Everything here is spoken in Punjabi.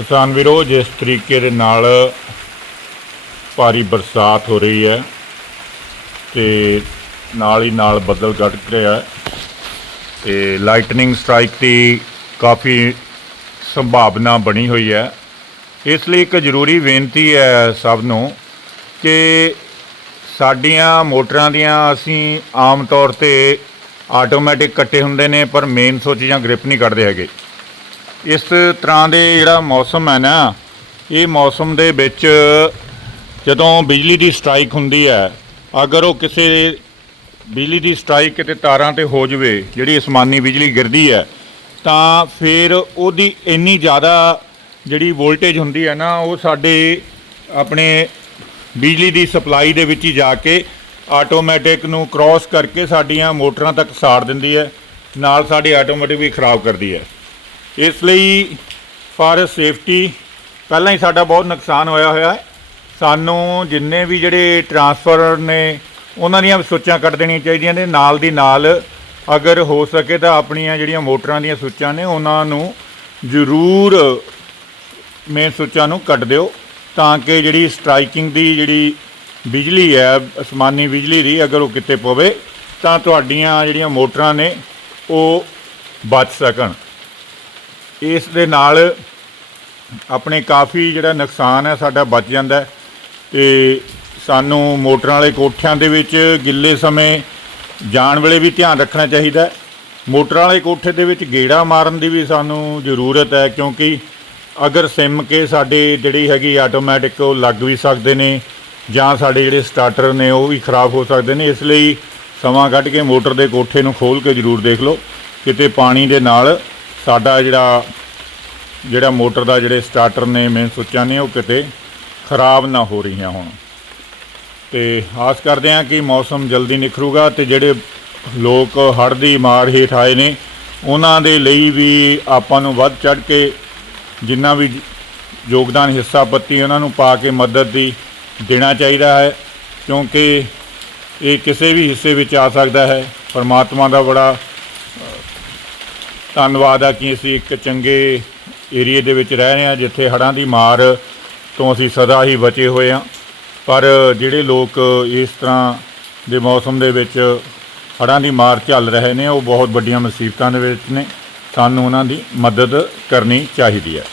ਕਿਸਾਨ ਵੀਰੋ, ਜਿਸ ਤਰੀਕੇ ਦੇ ਨਾਲ ਭਾਰੀ ਬਰਸਾਤ ਹੋ ਰਹੀ ਹੈ ਤੇ ਨਾਲ ਹੀ ਨਾਲ ਬੱਦਲ ਗੜਕ ਰਿਹਾ ਹੈ ਤੇ ਲਾਈਟਨਿੰਗ ਸਟ੍ਰਾਈਕ ਦੀ ਕਾਫੀ ਸੰਭਾਵਨਾ ਬਣੀ ਹੋਈ ਹੈ। ਇਸ ਲਈ ਇੱਕ ਜ਼ਰੂਰੀ ਬੇਨਤੀ ਹੈ ਸਭ ਨੂੰ ਕਿ ਸਾਡੀਆਂ ਮੋਟਰਾਂ ਦੀਆਂ ਅਸੀਂ ਆਮ ਤੌਰ ਤੇ ਆਟੋਮੈਟਿਕ ਕੱਟੇ ਹੁੰਦੇ ਨੇ, ਪਰ ਮੇਨ ਸੋਚ ਜਾਂ ਗ੍ਰਿਪ ਨਹੀਂ ਕੱਢਦੇ ਹੈਗੇ। ਇਸ ਤਰ੍ਹਾਂ ਦੇ ਜਿਹੜਾ ਮੌਸਮ ਹੈ ਨਾ, ਇਹ ਮੌਸਮ ਦੇ ਵਿੱਚ ਜਦੋਂ ਬਿਜਲੀ ਦੀ ਸਟ੍ਰਾਈਕ ਹੁੰਦੀ ਹੈ, ਅਗਰ ਉਹ ਕਿਸੇ ਬਿਜਲੀ ਦੀ ਸਟ੍ਰਾਈਕ ਕਿਤੇ ਤਾਰਾਂ ਤੇ ਹੋ ਜਵੇ, ਜਿਹੜੀ ਅਸਮਾਨੀ ਬਿਜਲੀ ਗਿਰਦੀ ਹੈ, ਤਾਂ ਫਿਰ ਉਹਦੀ ਇੰਨੀ ਜ਼ਿਆਦਾ ਜਿਹੜੀ ਵੋਲਟੇਜ ਹੁੰਦੀ ਹੈ ਨਾ, ਉਹ ਸਾਡੇ ਆਪਣੇ ਬਿਜਲੀ ਦੀ ਸਪਲਾਈ ਦੇ ਵਿੱਚ ਹੀ ਜਾ ਕੇ ਆਟੋਮੈਟਿਕ ਨੂੰ ਕ੍ਰਾਸ ਕਰਕੇ ਸਾਡੀਆਂ ਮੋਟਰਾਂ ਤੱਕ ਸਾੜ ਦਿੰਦੀ ਹੈ, ਨਾਲ ਸਾਡੀ ਆਟੋਮੈਟਿਕ ਵੀ ਖਰਾਬ ਕਰਦੀ ਹੈ। ਇਸ ਲਈ ਫਾਰ ਸੇਫਟੀ ਪਹਿਲਾਂ ਹੀ ਸਾਡਾ ਬਹੁਤ ਨੁਕਸਾਨ ਹੋਇਆ ਹੋਇਆ ਹੈ। ਸਾਨੂੰ ਜਿੰਨੇ ਵੀ ਜਿਹੜੇ ਟਰਾਂਸਫਰ ਨੇ, ਉਹਨਾਂ ਦੀਆਂ ਸੋਚਾਂ ਕੱਟ ਦੇਣੀਆਂ ਚਾਹੀਦੀਆਂ ਨੇ। ਨਾਲ ਦੀ ਨਾਲ ਅਗਰ ਹੋ ਸਕੇ ਤਾਂ ਆਪਣੀਆਂ ਜਿਹੜੀਆਂ ਮੋਟਰਾਂ ਦੀਆਂ ਸੋਚਾਂ ਨੇ, ਉਹਨਾਂ ਨੂੰ ਜ਼ਰੂਰ ਮੇਨ ਸੁੱਚਾਂ ਨੂੰ ਕੱਢ ਦਿਓ, ਤਾਂ ਕਿ ਜਿਹੜੀ ਸਟ੍ਰਾਈਕਿੰਗ ਦੀ ਜਿਹੜੀ ਬਿਜਲੀ ਹੈ, ਅਸਮਾਨੀ ਬਿਜਲੀ ਦੀ ਅਗਰ ਉਹ ਕਿਤੇ ਪਵੇ, ਤਾਂ ਤੁਹਾਡੀਆਂ ਜਿਹੜੀਆਂ ਮੋਟਰਾਂ ਨੇ, ਉਹ ਬਚ ਸਕਣ। ਇਸ ਦੇ ਨਾਲ ਆਪਣੇ ਕਾਫੀ ਜਿਹੜਾ ਨੁਕਸਾਨ ਹੈ, ਸਾਡਾ ਬਚ ਜਾਂਦਾ ਹੈ ਤੇ ਸਾਨੂੰ ਮੋਟਰਾਂ ਵਾਲੇ ਕੋਠਿਆਂ ਦੇ ਵਿੱਚ ਗਿੱਲੇ ਸਮੇਂ ਜਾਣ ਵੇਲੇ ਵੀ ਧਿਆਨ ਰੱਖਣਾ ਚਾਹੀਦਾ ਮੋਟਰਾਂ ਵਾਲੇ ਕੋਠੇ ਦੇ ਵਿੱਚ ਗੇੜਾ ਮਾਰਨ ਦੀ ਵੀ ਸਾਨੂੰ ਜ਼ਰੂਰਤ ਹੈ, ਕਿਉਂਕਿ ਅਗਰ ਸਿਮ ਕੇ ਸਾਡੇ ਜਿਹੜੀ ਹੈਗੀ ਆਟੋਮੈਟਿਕ ਉਹ ਲੱਗ ਵੀ ਸਕਦੇ ਨੇ ਜਾਂ ਸਾਡੇ ਜਿਹੜੇ ਸਟਾਰਟਰ ਨੇ ਉਹ ਵੀ ਖਰਾਬ ਹੋ ਸਕਦੇ ਨੇ, ਇਸ ਲਈ ਸਮਾਂ ਕੱਢ ਕੇ ਮੋਟਰ ਦੇ ਕੋਠੇ ਨੂੰ ਖੋਲ ਕੇ ਜ਼ਰੂਰ ਦੇਖ ਲਓ। ਕਿਤੇ ਪਾਣੀ ਦੇ ਨਾਲ ਸਾਡਾ ਜਿਹੜਾ ਜਿਹੜਾ ਮੋਟਰ ਦਾ ਜਿਹੜੇ ਸਟਾਰਟਰ ਨੇ ਮੇਨ ਸੁੱਚਾਂ ਨੇ ਉਹ ਕਿਤੇ ਖਰਾਬ ਨਾ ਹੋ ਰਹੀਆਂ ਹੋਣ। ਤੇ ਆਸ ਕਰਦੇ ਹਾਂ ਕਿ ਮੌਸਮ ਜਲਦੀ ਨਿਖਰੂਗਾ ਤੇ ਜਿਹੜੇ ਲੋਕ ਹੜ੍ਹ ਦੀ ਮਾਰ ਹੇਠ ਆਏ ਨੇ, ਉਹਨਾਂ ਦੇ ਲਈ ਵੀ ਆਪਾਂ ਨੂੰ ਵੱਧ ਚੜ ਕੇ ਜਿੰਨਾ ਵੀ ਯੋਗਦਾਨ ਹਿੱਸਾ ਪੱਤੀ ਉਹਨਾਂ ਨੂੰ ਪਾ ਕੇ ਮਦਦ ਦੀ ਦੇਣਾ ਚਾਹੀਦਾ ਹੈ, ਕਿਉਂਕਿ ਇਹ ਕਿਸੇ ਵੀ ਹਿੱਸੇ ਵਿੱਚ ਆ ਸਕਦਾ ਹੈ। ਪਰਮਾਤਮਾ ਦਾ ਬੜਾ ਧੰਨਵਾਦ ਆ ਕਿ ਅਸੀਂ ਇੱਕ ਚੰਗੇ ਏਰੀਏ ਦੇ ਵਿੱਚ ਰਹਿ ਰਹੇ ਹਾਂ, ਜਿੱਥੇ ਹੜ੍ਹਾਂ ਦੀ ਮਾਰ ਤੋਂ ਅਸੀਂ ਸਦਾ ਹੀ ਬਚੇ ਹੋਏ ਹਾਂ। ਪਰ ਜਿਹੜੇ ਲੋਕ ਇਸ ਤਰ੍ਹਾਂ ਦੇ ਮੌਸਮ ਦੇ ਵਿੱਚ ਹੜ੍ਹਾਂ ਦੀ ਮਾਰ ਝੱਲ ਰਹੇ ਨੇ, ਉਹ ਬਹੁਤ ਵੱਡੀਆਂ ਮੁਸੀਬਤਾਂ ਦੇ ਵਿੱਚ ਨੇ। ਸਾਨੂੰ ਉਹਨਾਂ ਦੀ ਮਦਦ ਕਰਨੀ ਚਾਹੀਦੀ ਹੈ।